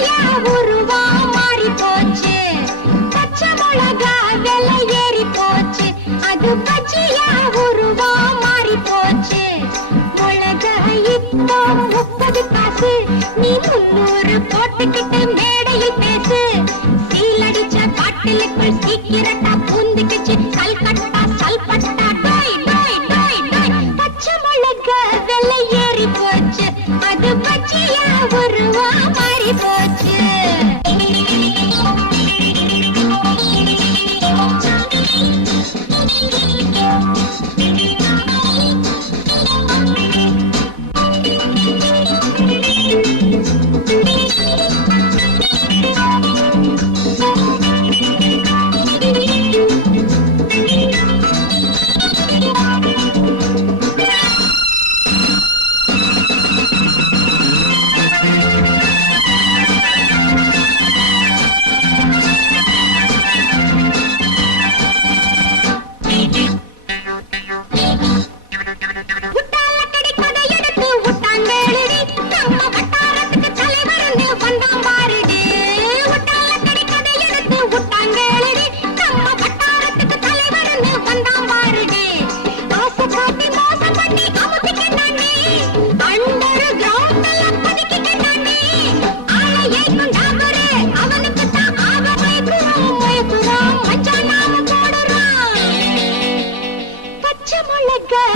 பச்சையா உருவா மாறி போச்சு. பச்சை மிளகா விலை ஏறி போச்சு. அது பச்சையா உருவா மாறி போச்சு. மிளகா இப்போ 30 காசு. நீ 300 போட்டுக்கிட்டு மேடையில் பேசு. சீலடிச்ச பாட்டிலுக்குள் சீக்கிரட்டா பூந்துக்குச்சு. கல்கட்டா சல்பட்டா டோய் டோய் டோய் டோய். பச்சை மிளகா விலை ஏறி போச்சு. அது பச்சையா உருவா மாறி போச்சு.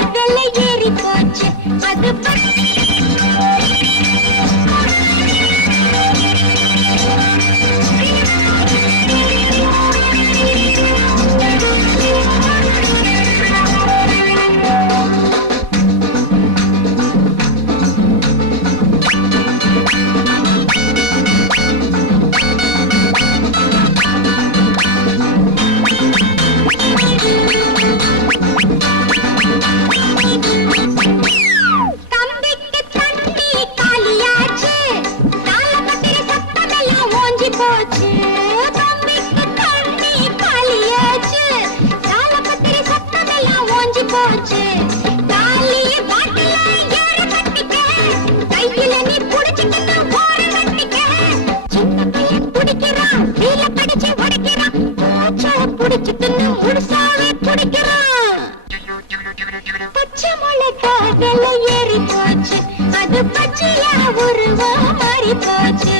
விலை ஏறி போச்சு. அது பச்சை மிளகா விலை ஏறி போச்சு. அது பச்சையா உருவா மாறி போச்சு.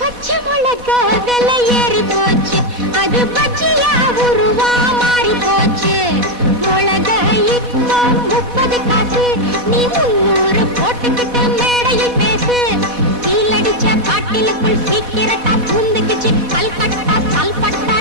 பச்சை மிளகா விலை ஏறி போச்சு. அது பச்சையா உருவா மாறி போச்சு. மிளகா இப்போ 30 காசு. நீ 300 போட்டுக்கிட்டு மேடையில் பேசு. சீலடிச்ச பாட்டிலுக்குள் சீக்கிரட்டா பூந்துக்குச்சு. கல்கட்டா சல்பட்டா